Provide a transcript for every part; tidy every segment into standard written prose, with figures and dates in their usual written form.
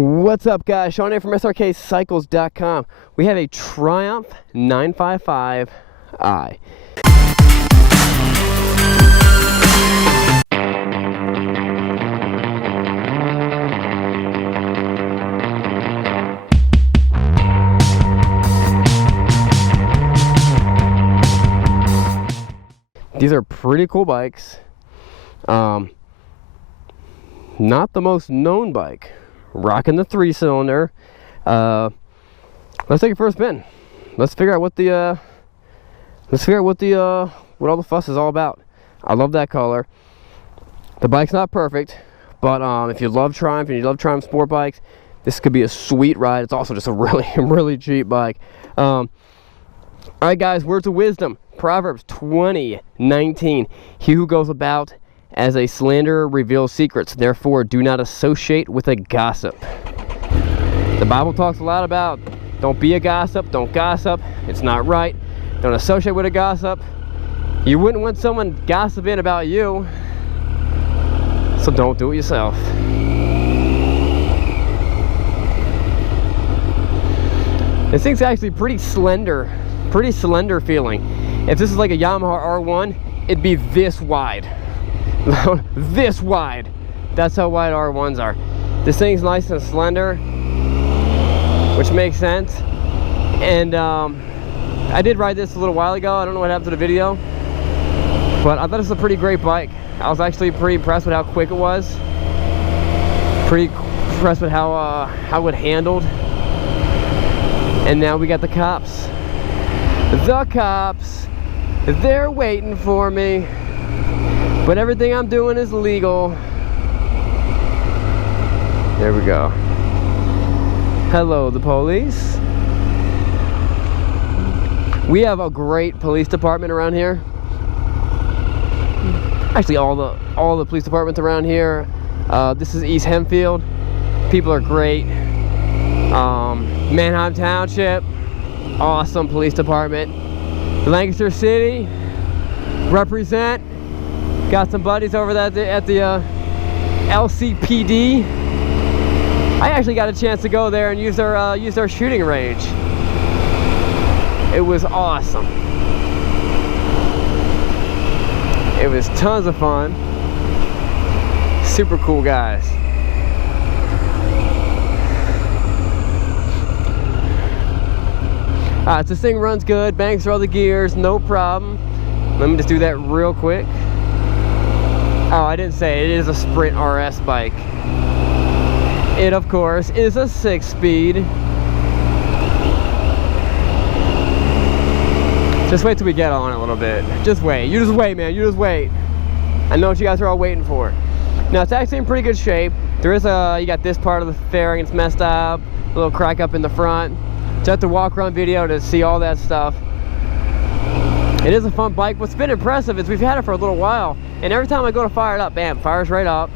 What's up, guys? Sean here from Srkcycles.com. We have a Triumph 955i. These are pretty cool bikes. Not the most known bike. Rocking the 3-cylinder. Let's take it for a spin. Let's figure out what what all the fuss is all about. I love that color. The bike's not perfect, but if you love Triumph and you love Triumph sport bikes, this could be a sweet ride. It's also just a really cheap bike. All right, guys, words of wisdom. Proverbs 20:19. He who goes about as a slanderer reveals secrets, therefore do not associate with a gossip. The Bible talks a lot about don't be a gossip, don't gossip, it's not right. Don't associate with a gossip. You wouldn't want someone gossiping about you, so don't do it yourself. This thing's actually pretty slender feeling. If this is like a Yamaha R1, it'd be this wide. This wide. That's how wide R1s are. This thing's nice and slender, which makes sense. And I did ride this a little while ago. I don't know what happened to the video, but I thought it was a pretty great bike. I was actually pretty impressed with how quick it was. Pretty impressed with how it handled. And now we got the cops. The cops. They're waiting for me. But everything I'm doing is legal. There we go. Hello, the police. We have a great police department around here. Actually, all the police departments around here. This is East Hempfield. People are great. Manheim Township, awesome police department. Lancaster City, represent. Got some buddies over at the LCPD. I actually got a chance to go there and use their shooting range. It was awesome. It was tons of fun. Super cool guys. Alright, so this thing runs good, bangs through all the gears, no problem. Let me just do that real quick. Oh, I didn't say it is a Sprint RS bike. It, of course, is a 6-speed. Just wait till we get on it a little bit. Just wait. You just wait, man. You just wait. I know what you guys are all waiting for. Now, it's actually in pretty good shape. There is you got this part of the fairing, it's messed up. A little crack up in the front. Just have to walk around video to see all that stuff. It is a fun bike. What's been impressive is we've had it for a little while, and every time I go to fire it up, bam, fires right up.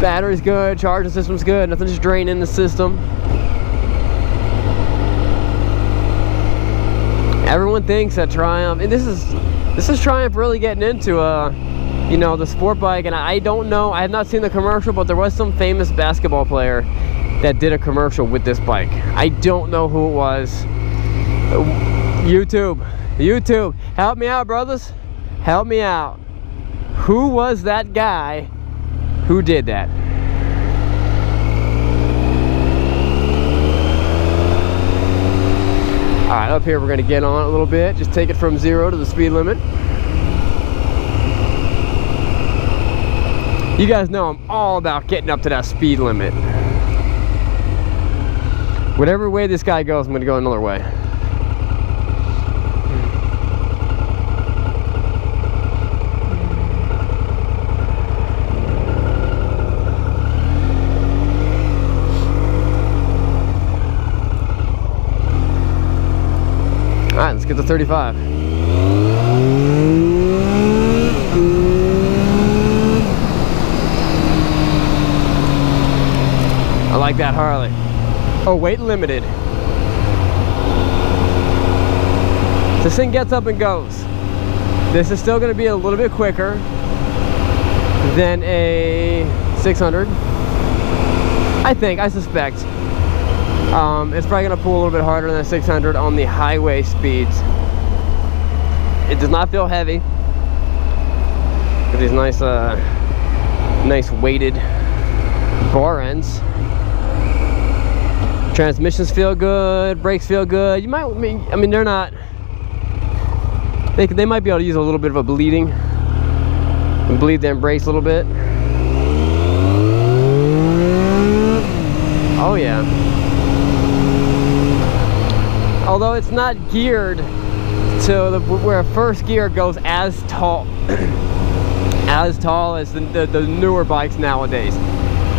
Battery's good, charging system's good, nothing's draining the system. Everyone thinks that Triumph, and this is Triumph really getting into you know, the sport bike, and I don't know, I have not seen the commercial, but there was some famous basketball player that did a commercial with this bike. I don't know who it was. YouTube, help me out, brothers. Help me out. Who was that guy who did that? All right, up here we're gonna get on a little bit. Just take it from 0 to the speed limit. You guys know I'm all about getting up to that speed limit. Whatever way this guy goes, I'm gonna go another way. All right, let's get to 35. I like that Harley. Oh, weight limited. This thing gets up and goes. This is still going to be a little bit quicker. than a 600. I suspect. It's probably gonna pull a little bit harder than a 600 on the highway speeds. It does not feel heavy. With these nice, nice weighted bar ends. Transmissions feel good, brakes feel good. You might, I mean, they're not. They might be able to use a little bit of a bleed them brakes a little bit. Oh yeah. Although it's not geared to where first gear goes as tall as the newer bikes nowadays.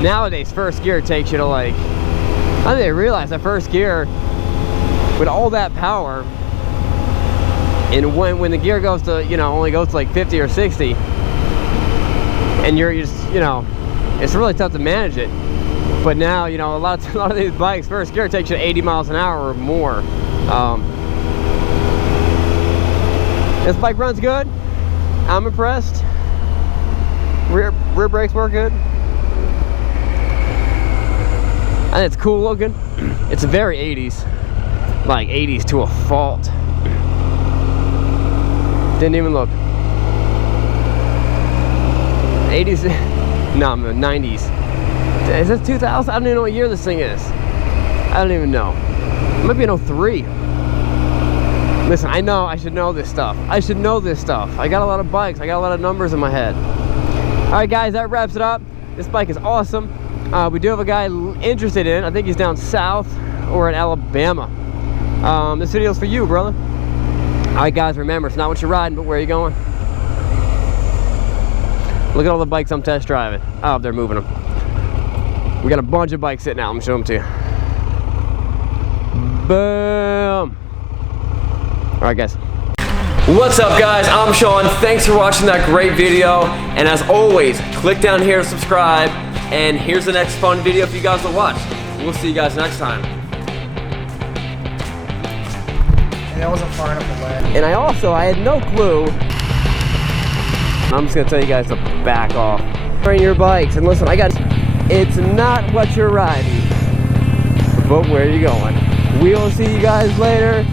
Nowadays, first gear takes you to like, I think they realize that first gear with all that power, and when the gear goes to, you know, only goes to like 50 or 60, and you're just, you know, it's really tough to manage it. But now, you know, a lot of these bikes, first gear takes you to 80 miles an hour or more. This bike runs good. I'm impressed. Rear brakes work good. And it's cool looking. It's very 80s, like 80s to a fault. Didn't even look. 80s, no, 90s. Is this 2000? I don't even know what year this thing is. I don't even know. It might be an 03. Listen, I know I should know this stuff. I should know this stuff. I got a lot of bikes. I got a lot of numbers in my head. All right, guys, that wraps it up. This bike is awesome. We do have a guy interested in it. I think he's down south or in Alabama. This video's for you, brother. All right, guys, remember, it's not what you're riding, but where are you going? Look at all the bikes I'm test driving. Oh, they're moving them. We got a bunch of bikes sitting out. I'm gonna show them to you. Boom. All right, guys. What's up, guys? I'm Sean. Thanks for watching that great video. And as always, click down here to subscribe. And here's the next fun video for you guys to watch. We'll see you guys next time. And that wasn't far enough away. And I had no clue. I'm just gonna tell you guys to back off. Bring your bikes and listen, it's not what you're riding, but where you're going. We'll see you guys later.